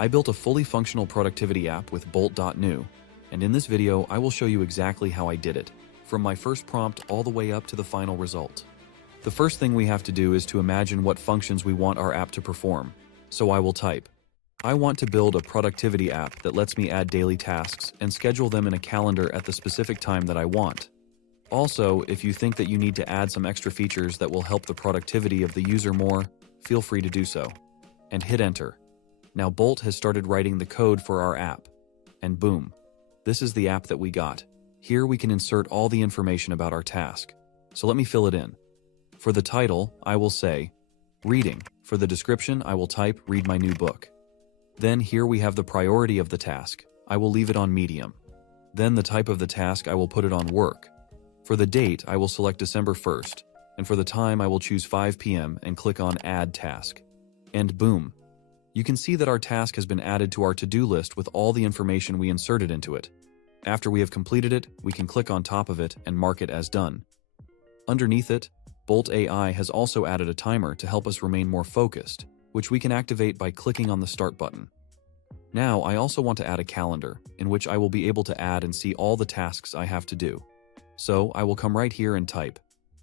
I built a fully functional productivity app with Bolt.new, and in this video I will show you exactly how I did it, from my first prompt all the way up to the final result. The first thing we have to do is to imagine what functions we want our app to perform, so I will type, I want to build a productivity app that lets me add daily tasks and schedule them in a calendar at the specific time that I want. Also, if you think that you need to add some extra features that will help the productivity of the user more, feel free to do so. And hit enter. Now Bolt has started writing the code for our app. And boom, this is the app that we got. Here we can insert all the information about our task. So let me fill it in. For the title, I will say, reading. For the description, I will type, read my new book. Then here we have the priority of the task. I will leave it on medium. Then the type of the task, I will put it on work. For the date, I will select December 1st, and for the time, I will choose 5 p.m. and click on Add Task. And boom! You can see that our task has been added to our to-do list with all the information we inserted into it. After we have completed it, we can click on top of it and mark it as done. Underneath it, Bolt AI has also added a timer to help us remain more focused, which we can activate by clicking on the Start button. Now, I also want to add a calendar, in which I will be able to add and see all the tasks I have to do. So, I will come right here and type.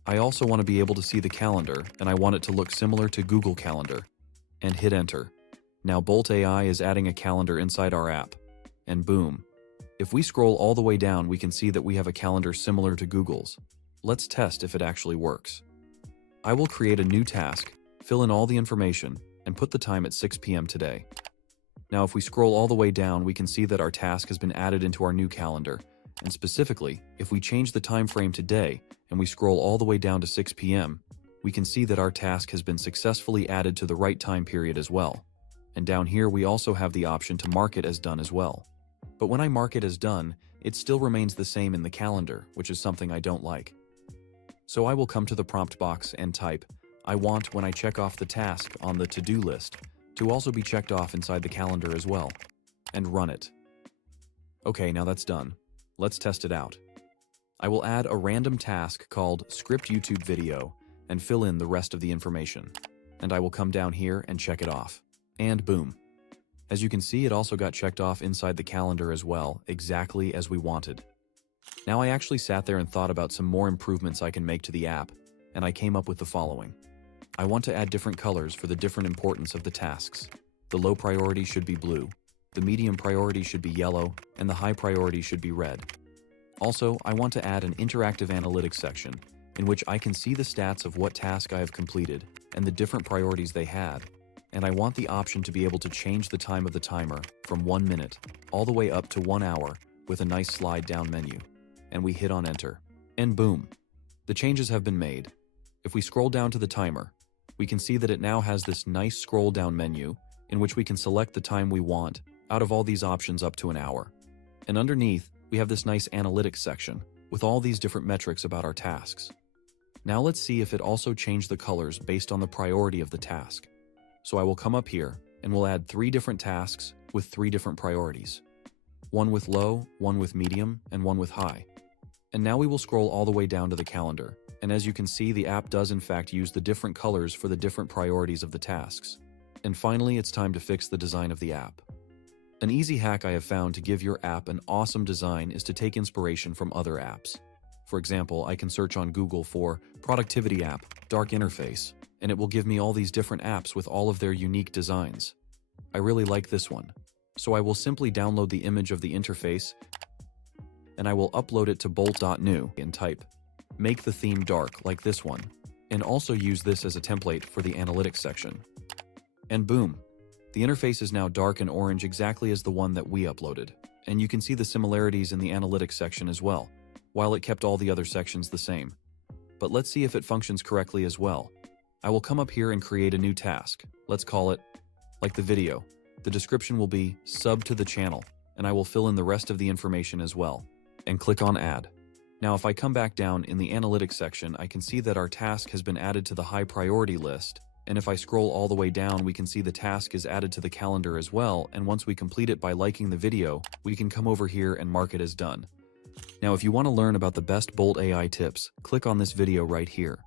I also want to be able to see the calendar, and I want it to look similar to Google Calendar. And hit enter. Now Bolt AI is adding a calendar inside our app. And boom. If we scroll all the way down, we can see that we have a calendar similar to Google's. Let's test if it actually works. I will create a new task, fill in all the information, and put the time at 6 p.m. today. Now if we scroll all the way down, we can see that our task has been added into our new calendar. And specifically, if we change the time frame today and we scroll all the way down to 6 p.m., we can see that our task has been successfully added to the right time period as well. And down here we also have the option to mark it as done as well. But when I mark it as done, it still remains the same in the calendar, which is something I don't like. So I will come to the prompt box and type, I want when I check off the task on the to-do list to also be checked off inside the calendar as well. And run it. Okay, now that's done. Let's test it out. I will add a random task called Script YouTube Video and fill in the rest of the information. And I will come down here and check it off. And boom. As you can see, it also got checked off inside the calendar as well, exactly as we wanted. Now I actually sat there and thought about some more improvements I can make to the app, and I came up with the following. I want to add different colors for the different importance of the tasks. The low priority should be blue. The medium priority should be yellow, and the high priority should be red. Also, I want to add an interactive analytics section, in which I can see the stats of what task I have completed and the different priorities they had, and I want the option to be able to change the time of the timer from 1 minute all the way up to 1 hour with a nice slide down menu. And we hit on enter. And boom! The changes have been made. If we scroll down to the timer, we can see that it now has this nice scroll down menu in which we can select the time we want out of all these options up to an hour. And underneath, we have this nice analytics section with all these different metrics about our tasks. Now let's see if it also changed the colors based on the priority of the task. So I will come up here and we'll add 3 different tasks with 3 different priorities. One with low, one with medium, and one with high. And now we will scroll all the way down to the calendar. And as you can see, the app does in fact use the different colors for the different priorities of the tasks. And finally, it's time to fix the design of the app. An easy hack I have found to give your app an awesome design is to take inspiration from other apps. For example, I can search on Google for productivity app, dark interface, and it will give me all these different apps with all of their unique designs. I really like this one. So I will simply download the image of the interface and I will upload it to Bolt.new and type, make the theme dark like this one, and also use this as a template for the analytics section. And boom! The interface is now dark and orange exactly as the one that we uploaded, and you can see the similarities in the analytics section as well, while it kept all the other sections the same. But let's see if it functions correctly as well. I will come up here and create a new task. Let's call it, like the video. The description will be, sub to the channel, and I will fill in the rest of the information as well, and click on add. Now if I come back down in the analytics section, I can see that our task has been added to the high priority list, and if I scroll all the way down, we can see the task is added to the calendar as well, and once we complete it by liking the video, we can come over here and mark it as done. Now if you want to learn about the best Bolt AI tips, click on this video right here.